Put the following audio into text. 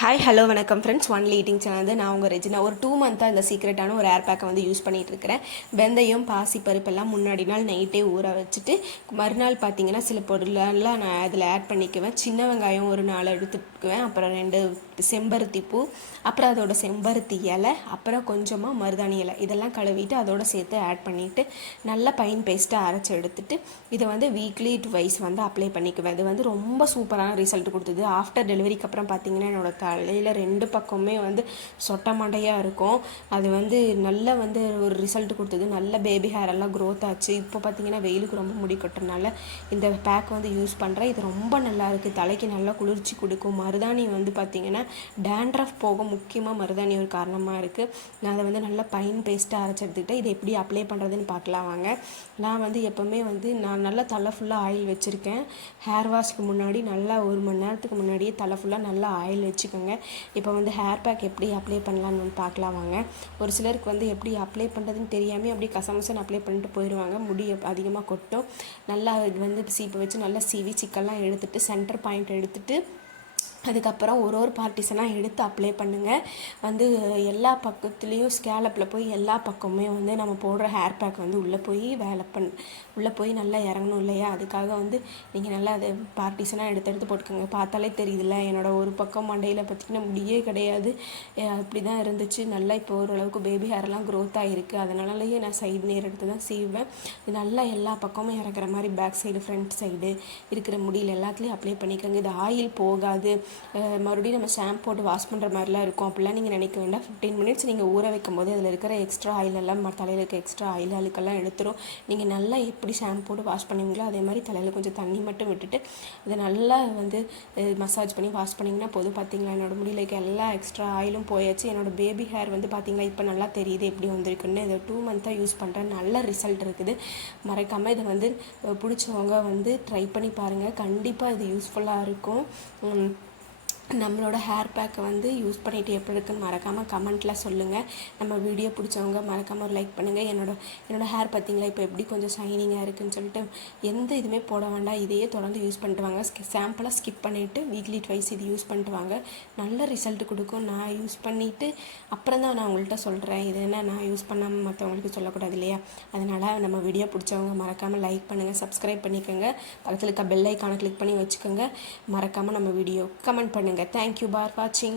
Hi hello வணக்கம் friends only eating channel நான் உங்கள் ரெஜினா ஒரு 2 மந்த்தாக இந்த சீக்ரெட்டான ஒரு ஏர் பேக்கை வந்து யூஸ் பண்ணிகிட்டு இருக்கிறேன். வெந்தயம் பாசி பருப்பெல்லாம் முன்னாடி நாள் நைட்டே ஊற வச்சுட்டு மறுநாள் பார்த்தீங்கன்னா சில பொருளெல்லாம் நான் அதில் ஆட் பண்ணிக்குவேன். சின்ன வெங்காயம் ஒரு 4 எடுத்துக்குவேன், அப்புறம் 2 செம்பருத்தி பூ, அப்புறம் அதோட செம்பருத்தி இலை, அப்புறம் கொஞ்சமாக மருதாணி இலை, இதெல்லாம் கழுவிட்டு அதோட சேர்த்து ஆட் பண்ணிவிட்டு நல்லா பைன் பேஸ்ட்டாக அரைச்சி எடுத்துட்டு இதை வந்து வீக்லி 2 வைஸ் வந்து அப்ளை பண்ணிக்குவேன். இது வந்து ரொம்ப சூப்பரான ரிசல்ட் கொடுத்தது. ஆஃப்டர் டெலிவரிக்கு அப்புறம் பார்த்தீங்கன்னா என்னோட தலையில் 2 பக்கமே வந்து சொட்ட மண்டையாக இருக்கும். அது வந்து நல்ல வந்து ஒரு ரிசல்ட் கொடுத்தது. நல்ல பேபி ஹேர் எல்லாம் க்ரோத் ஆச்சு. இப்போ பார்த்தீங்கன்னா வெயிலுக்கு ரொம்ப முடி கொட்டுறதுனால இந்த பேக் வந்து யூஸ் பண்ணுறேன். இது ரொம்ப நல்லா இருக்குது, தலைக்கு நல்லா குளிர்ச்சி கொடுக்கும். மருதாணி வந்து பார்த்திங்கன்னா டேண்ட்ரஃப் போக முக்கியமாக மருதாணி ஒரு காரணமாக இருக்குது. நான் அதை வந்து நல்லா பைன் பேஸ்ட்டாக அரைச்சி எடுத்துக்கிட்டேன். இதை எப்படி அப்ளை பண்ணுறதுன்னு பார்க்கலாம் வாங்க. நான் வந்து எப்போவுமே வந்து நான் நல்லா தலை ஃபுல்லாக ஆயில் வச்சுருக்கேன். ஹேர் வாஷ்க்கு முன்னாடி நல்லா 1 மணி நேரத்துக்கு முன்னாடியே தலை ஃபுல்லாக நல்லா ஆயில் வச்சுக்கோங்க. இப்போ வந்து ஹேர் பேக் எப்படி அப்ளை பண்ணலான்னு பார்க்கலாம் வாங்க. ஒரு சிலருக்கு வந்து எப்படி அப்ளை பண்ணுறதுன்னு தெரியாமல் அப்படி கசமசன்னு அப்ளை பண்ணிட்டு போயிடுவாங்க. முடி அதிகமாக கொட்டும். நல்லா இது வந்து சீப்பை வச்சு நல்லா சீவி சிக்கெல்லாம் எடுத்துகிட்டு சென்டர் பாயிண்ட் எடுத்துகிட்டு அதுக்கப்புறம் ஒரு பார்ட்டிஷனாக எடுத்து அப்ளை பண்ணுங்கள். வந்து எல்லா பக்கத்துலேயும் ஸ்கேலப்பில் போய் எல்லா பக்கமுமே வந்து நம்ம போடுற ஹேர் பேக் வந்து உள்ளே போய் நல்லா இறங்கணும் இல்லையா? அதுக்காக வந்து நீங்கள் நல்லா அதை பார்ட்டிஷனாக எடுத்து போட்டுக்கோங்க. பார்த்தாலே தெரியுதுல்ல, என்னோடய ஒரு பக்கம் மண்டையில் பார்த்திங்கன்னா முடியே கிடையாது, அப்படி தான் இருந்துச்சு. நல்லா இப்போ ஓரளவுக்கு பேபி ஹேர்லாம் க்ரோத் ஆகிருக்கு. அதனாலேயே நான் சைடு நேர் எடுத்து தான் செய்வேன். இது நல்லா எல்லா பக்கமும் இறக்குற மாதிரி பேக் சைடு ஃப்ரண்ட் சைடு இருக்கிற முடியில் எல்லாத்துலேயும் அப்ளை பண்ணிக்கோங்க. இது ஆயில் போகாது. மறுபடியும் நம்ம ஷாம்பு போட்டு வாஷ் பண்ணுற மாதிரிலாம் இருக்கும் அப்படிலாம் நீங்கள் நினைக்க வேண்டாம். 15 மினிட்ஸ் நீங்கள் ஊற வைக்கும் போது அதில் இருக்கிற எக்ஸ்ட்ரா ஆயிலெல்லாம் தலையில் இருக்க எக்ஸ்ட்ரா அழுக்கெல்லாம் எடுத்துரும். நீங்கள் நல்லா எப்படி ஷாம்பு போட்டு வாஷ் பண்ணுவீங்களோ அதே மாதிரி தலையில் கொஞ்சம் தண்ணி மட்டும் விட்டுட்டு அதை நல்லா வந்து மசாஜ் பண்ணி வாஷ் பண்ணிங்கன்னா போதும். பார்த்தீங்களா, என்னோடய முடியல இருக்க எல்லா எக்ஸ்ட்ரா ஆயிலும் போயாச்சு. என்னோடய பேபி ஹேர் வந்து பார்த்திங்களா இப்போ நல்லா தெரியுது எப்படி வந்திருக்குன்னு. இதை 2 மந்த்தாக யூஸ் பண்ணுறேன், நல்ல ரிசல்ட் இருக்குது. மறக்காமல் இதை வந்து பிடிச்சவங்க வந்து ட்ரை பண்ணி பாருங்கள். கண்டிப்பாக இது யூஸ்ஃபுல்லாக இருக்கும். நம்மளோட ஹேர் பேக்கை வந்து யூஸ் பண்ணிவிட்டு எப்படி இருக்குன்னு மறக்காமல் கமெண்ட்டில் சொல்லுங்கள். நம்ம வீடியோ பிடிச்சவங்க மறக்காமல் ஒரு லைக் பண்ணுங்கள். என்னோடய ஹேர் பார்த்திங்களா இப்போ எப்படி கொஞ்சம் ஷைனிங்காக இருக்குதுன்னு சொல்லிட்டு எந்த இதுவுமே போட வேண்டாம், இதையே தொடர்ந்து யூஸ் பண்ணிட்டு வாங்க. சாம்பிளாக ஸ்கிப் பண்ணிவிட்டு வீக்லி 2 இது யூஸ் பண்ணிட்டு வாங்க. நல்ல ரிசல்ட் கொடுக்கும். நான் யூஸ் பண்ணிவிட்டு அப்புறம் தான் நான் உங்கள்கிட்ட சொல்கிறேன். இது என்ன நான் யூஸ் பண்ணாமல் மற்றவங்களுக்கு சொல்லக்கூடாது இல்லையா? அதனால் நம்ம வீடியோ பிடிச்சவங்க மறக்காமல் லைக் பண்ணுங்கள், சப்ஸ்கிரைப் பண்ணிக்கோங்க, பக்கத்தில் இருக்க பெல் ஐக்கானை கிளிக் பண்ணி வச்சுக்கோங்க. மறக்காமல் நம்ம வீடியோ கமெண்ட் பண்ணுங்கள். Thank you for watching.